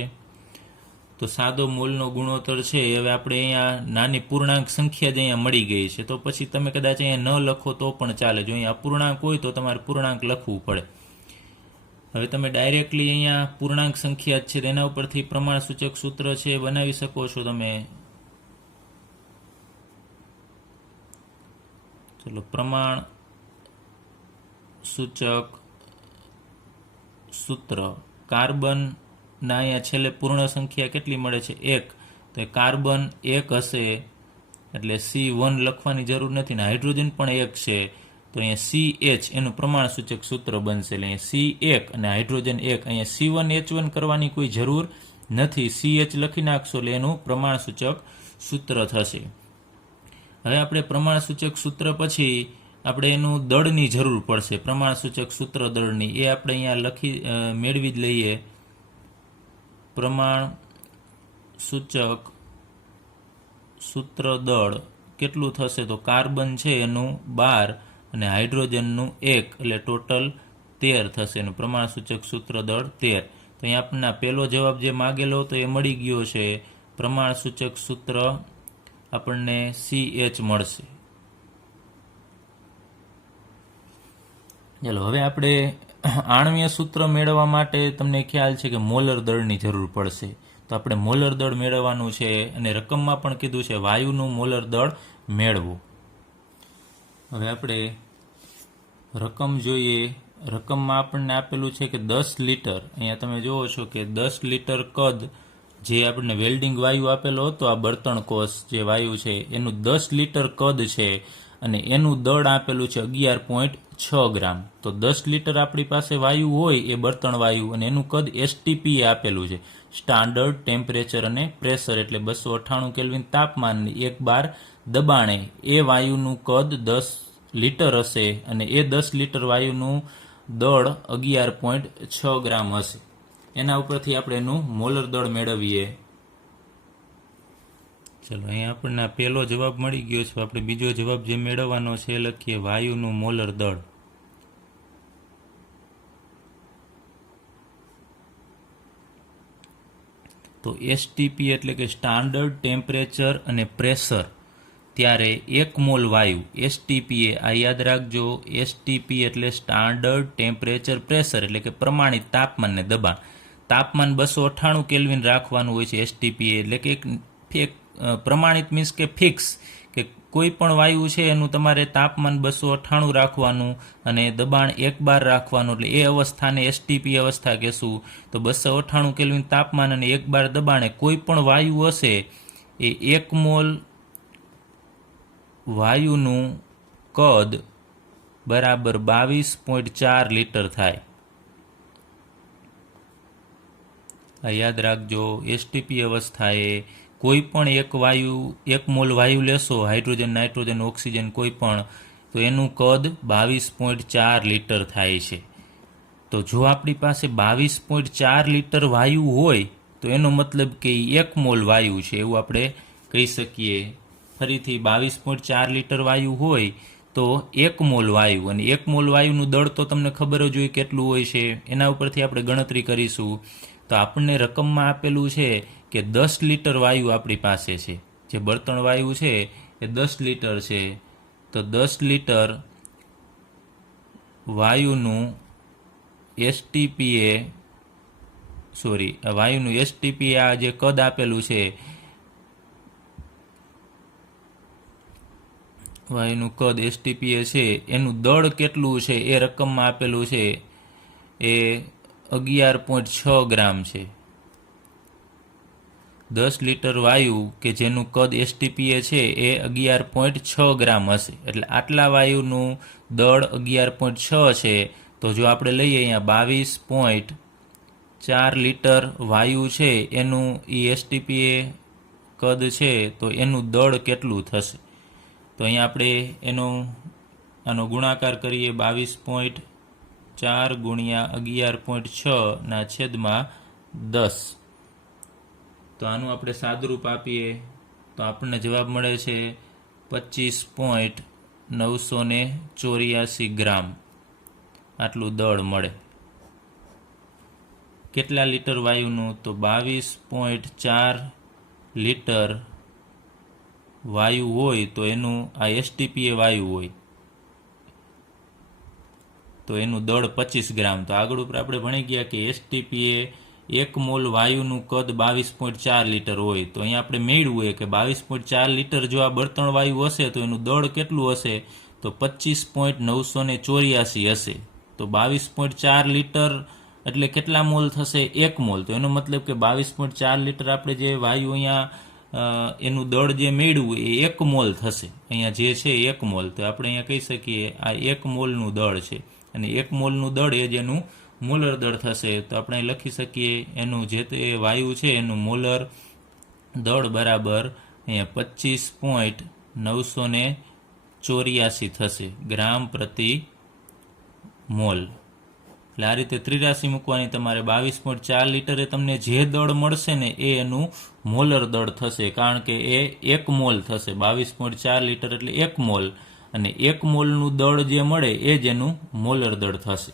તો સાદો મોલનો ગુણોત્તર છે એ હવે આપણે અહીંયા નાની પૂર્ણાંક સંખ્યા જ અહીંયા મળી ગઈ છે. તો પછી તમે કદાચ અહીંયા ન લખો તો પણ ચાલે. જો અહીંયા અપૂર્ણાંક હોય તો તમારે પૂર્ણાંક લખવું પડે. હવે તમે ડાયરેક્ટલી અહીંયા પૂર્ણાંક સંખ્યા જ છે તેના ઉપરથી પ્રમાણસૂચક સૂત્ર છે એ બનાવી શકો છો તમે. ચલો, પ્રમાણ સૂચક સૂત્ર કાર્બનના અહીંયા છેલ્લે પૂર્ણ સંખ્યા કેટલી મળે છે? 1. તો કાર્બન 1 હશે એટલે C1 લખવાની જરૂર નથી ને હાઇડ્રોજન પણ 1 છે તો અહીંયા CH એનું પ્રમાણસૂચક સૂત્ર બનશે. એટલે અહીંયા C1 અને હાઇડ્રોજન 1, અહીંયા C1H1 કરવાની કોઈ જરૂર નથી. CH લખી નાખશો એટલે એનું પ્રમાણસૂચક સૂત્ર થશે. હવે આપણે પ્રમાણસૂચક સૂત્ર પછી આપણે એનું દળની જરૂર પડશે. પ્રમાણસૂચક સૂત્ર દળની એ આપણે અહીંયા મેળવી જ લઈએ. પ્રમાણસૂચક સૂત્ર દળ કેટલું થશે? તો કાર્બન છે એનું 12 અને હાઇડ્રોજનનું 1 એટલે ટોટલ 13 થશે. એનું પ્રમાણસૂચક સૂત્ર દળ 13. તો અહીંયા આપણને પહેલો જવાબ જે માગેલો હતો એ મળી ગયો છે. પ્રમાણસૂચક સૂત્ર આપણને CH મળશે. ચાલો, હવે આપણે આણ્વીય સૂત્ર મેળવવા માટે તમને ખ્યાલ છે કે મોલર દળની જરૂર પડશે. તો આપણે મોલર દળ મેળવવાનું છે અને રકમમાં પણ કીધું છે વાયુનું મોલર દળ મેળવો. હવે આપણે રકમ જોઈએ. રકમમાં આપણને આપેલું છે કે 10 લીટર. અહીંયા તમે જુઓ છો કે 10 લીટર કદ જે આપણને વેલ્ડિંગ વાયુ આપેલો હતો, આ બળતણ કોષ જે વાયુ છે એનું 10 લીટર કદ છે અને એનું દળ આપેલું છે 11.6 ગ્રામ. તો 10 લીટર આપણી પાસે વાયુ હોય એ બળતણ વાયુ અને એનું કદ STP આપેલું છે, સ્ટાન્ડર્ડ ટેમ્પરેચર અને પ્રેશર, એટલે 298 કેલ્વિન તાપમાન 1 બાર દબાણે એ વાયુનું કદ 10 લીટર હશે અને એ 10 લીટર વાયુનું દળ 11.6 ગ્રામ હશે. એના ઉપરથી આપણે એનું મોલર દળ મેળવીએ. ચલો, અહીંયા આપણને પહેલો જવાબ મળી ગયો છે. આપણે બીજો જવાબ જે મેળવવાનો છે એ લખીએ. વાયુનું મોલર દળ. તો STP એટલે કે સ્ટાન્ડર્ડ ટેમ્પરેચર અને પ્રેશર, ત્યારે 1 મોલ વાયુ STP આ યાદ રાખજો. STP એટલે સ્ટાન્ડર્ડ ટેમ્પરેચર પ્રેશર એટલે કે પ્રમાણિત તાપમાન ને દબાણ. તાપમાન 298 કેલ્વિન રાખવાનું હોય છે STP એટલે કે એક પ્રમાણિત મીન્સ કે ફિક્સ, કે કોઈ પણ વાયુ છે એનું તમારે તાપમાન 298 રાખવાનું અને દબાણ 1 બાર રાખવાનું. એટલે એ અવસ્થાને STP અવસ્થા કહેશું. તો 298 કેલ્વિન તાપમાન અને 1 બાર દબાણે કોઈ પણ વાયુ હશે એ 1 મોલ વાયુનું કદ બરાબર 22.4 લીટર થાય. આ યાદ રાખજો. STP અવસ્થાએ કોઈ પણ એક મોલ વાયુ લેશો, હાઇડ્રોજન, નાઇટ્રોજન, ઓક્સિજન કોઈ પણ, તો એનું કદ 22.4 લીટર થાય છે. તો જો આપણી પાસે 22.4 લીટર વાયુ હોય તો એનો મતલબ કે 1 મોલ વાયુ છે એવું આપણે કહી શકીએ. ફરીથી 22.4 લીટર વાયુ હોય તો 1 મોલ વાયુ, અને 1 મોલ વાયુનું દળ તો તમને ખબર જ હોય કેટલું હોય છે. એના ઉપરથી આપણે ગણતરી કરીશું. તો આપણને રકમમાં આપેલું છે કે 10 લીટર વાયુ આપણી પાસે છે. જે બળતણ વાયુ છે એ 10 લીટર છે. તો 10 લીટર વાયુનું STP આ જે કદ આપેલું છે, વાયુનું કદ STP છે, એનું દળ કેટલું છે એ રકમમાં આપેલું છે એ 11.6 ગ્રામ છે. 10 લીટર વાયુ કે જેનું કદ STP છે એ 11.6 ગ્રામ હશે. એટલે આટલા વાયુનું દળ 11.6 છે. તો જો આપણે લઈએ અહીંયા 22.4 લીટર વાયુ છે એનું STP કદ છે તો એનું દળ કેટલું થશે. તો અહીંયા આપણે આનો ગુણાકાર કરીએ. 22.4 ગુણ્યા 11.6 ના છેદમાં 10. તો આનું આપણે સાદુરૂપ આપીએ તો આપણને જવાબ મળે છે 25.984 ગ્રામ. આટલું દળ મળે. કેટલા લીટર વાયુનું? તો 22.4 લીટર વાયુ હોય તો એનું આ STPA વાયુ હોય તો એનું દળ 25 ગ્રામ. તો આગળ ઉપર આપણે ભણી ગયા કે STPA 1 મોલ વાયુનું કદ 22.4 લીટર હોય. તો અહીંયા આપણે મેળવ્યું કે 22.4 લીટર જો આ બળતણ વાયુ હશે તો એનું દળ કેટલું હશે? તો 25.984 હશે. તો 22.4 લીટર એટલે કેટલા મોલ થશે? 1 મોલ. તો એનો મતલબ કે 22.4 લીટર આપણે જે વાયુ અહીંયા એનું દળ જે મેળવ્યું એ 1 મોલ થશે. અહીંયા જે છે 1 મોલ. તો આપણે અહીંયા કહી શકીએ આ 1 મોલનું દળ છે અને 1 મોલનું દળ એ જેનું મોલર દળ થશે. તો આપણે લખી શકીએ એનું જે તે વાયુ છે એનું મોલર દળ બરાબર અહીંયા 25.984 થશે ગ્રામ પ્રતિ મોલ. એટલે આ રીતે ત્રિરાશિ મૂકવાની તમારે. 22.4 લીટરે તમને જે દળ મળશે ને એ એનું મોલર દળ થશે, કારણ કે એ 1 મોલ થશે. 22.4 લીટર એટલે 1 મોલ, અને 1 મોલનું દળ જે મળે એ જ એનું મોલર દળ થશે.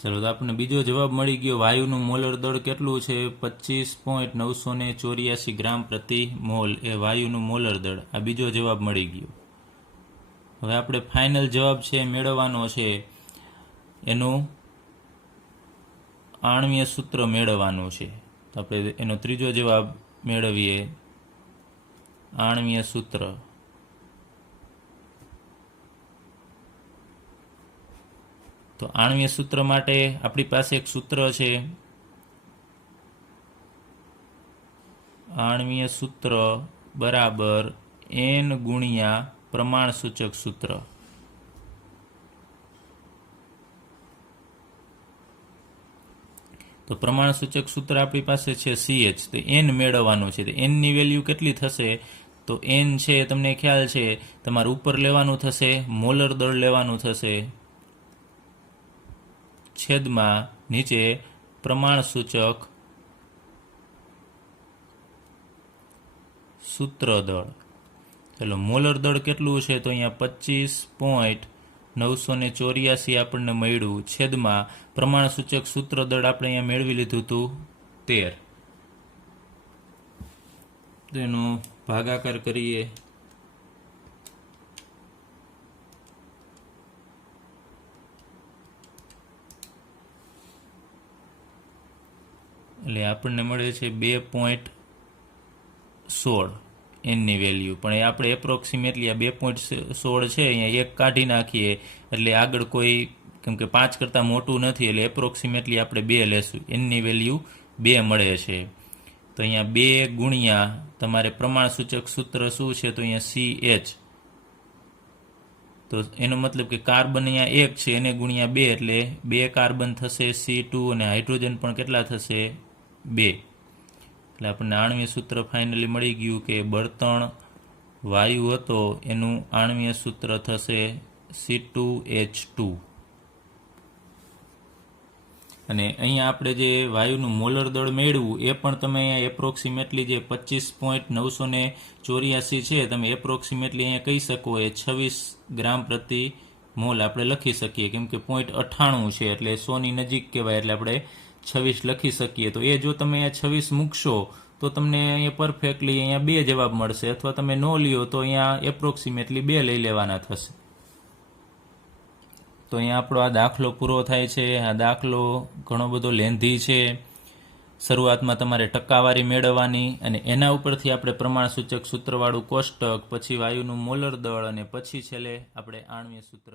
ચલો, તો આપણને બીજો જવાબ મળી ગયો. વાયુનું મોલર દળ કેટલું છે? 25.984 ગ્રામ પ્રતિ મોલ એ વાયુનું મોલર દળ. આ બીજો જવાબ મળી ગયો. હવે આપણે ફાઇનલ જવાબ છે મેળવવાનો છે. એનું આણ્વીય સૂત્ર મેળવવાનું છે. તો આપણે એનો ત્રીજો જવાબ મેળવીએ. આણ્વીય સૂત્ર. તો આણ્વીય સૂત્ર માટે આપણી પાસે એક સૂત્ર છે. આણ્વીય સૂત્ર બરાબર n ગુણ્યા પ્રમાણસૂચક સૂત્ર. તો પ્રમાણસૂચક સૂત્ર આપણી પાસે છે CH. તો n મેળવવાનું છે. તો n ની વેલ્યુ કેટલી થશે? તો n છે તમને ખ્યાલ છે, તમારે ઉપર લેવાનું થશે, મોલર દળ લેવાનું થશે, છેદમાં નીચે પ્રમાણસૂચક સૂત્ર દળ. ચલો, મોલર દળ કેટલું છે? તો અહીંયા 25.984 આપણને મળ્યું, છેદમાં પ્રમાણસૂચક સૂત્ર દળ આપણે અહીંયા મેળવી લીધું હતું 13. તેનો ભાગાકાર કરીએ. એટલે આપણને મળે છે 2.16 એનની વેલ્યુ. પણ એ આપણે એપ્રોક્સિમેટલી આ 2.16 છે, અહીંયા એક કાઢી નાખીએ એટલે આગળ કોઈ, કેમ કે 5 કરતાં મોટું નથી એટલે એપ્રોક્સિમેટલી આપણે 2 લેશું. એનની વેલ્યુ 2 મળે છે. તો અહીંયા 2 ગુણ્યા તમારે પ્રમાણસૂચક સૂત્ર શું છે? તો અહીંયા CH. તો એનો મતલબ કે કાર્બન અહીંયા 1 છે, એને ગુણ્યા 2 એટલે 2 કાર્બન થશે C2, અને હાઇડ્રોજન પણ કેટલા થશે? 2. એટલે આપણને આણ્વીય સૂત્ર ફાઇનલી મળી ગયું કે બળતણ વાયુ હતો એનું આણ્વીય સૂત્ર થશે C2H2. અને અહીંયા આપણે જે વાયુનું મોલર દળ મેળવ્યું એ પણ તમે અહીંયા એપ્રોક્સિમેટલી જે 25.984 છે, તમે એપ્રોક્સિમેટલી અહીંયા કહી શકો એ 26 ગ્રામ પ્રતિ મોલ આપણે લખી શકીએ, કેમ કે 0.98 છે એટલે 100ની નજીક કહેવાય, એટલે આપણે 26 લખી શકીએ. તો એ જો તમે અહીંયા 26 મૂકશો તો તમને અહીંયા પરફેક્ટલી અહીંયા 2 જવાબ મળશે, અથવા તમે ન લ્યો તો અહીંયા એપ્રોક્સિમેટલી 2 લઈ લેવાના થશે. તો અહીંયા આપણો આ દાખલો પૂરો થાય છે. આ દાખલો ઘણો બધો લેન્ધી છે. શરૂઆતમાં તમારે ટકાવારી મેળવવાની, અને એના ઉપરથી આપણે પ્રમાણસૂચક સૂત્રવાળું કોષ્ટક, પછી વાયુનું મોલર દળ, અને પછી છેલ્લે આપણે આણ્વીય સૂત્ર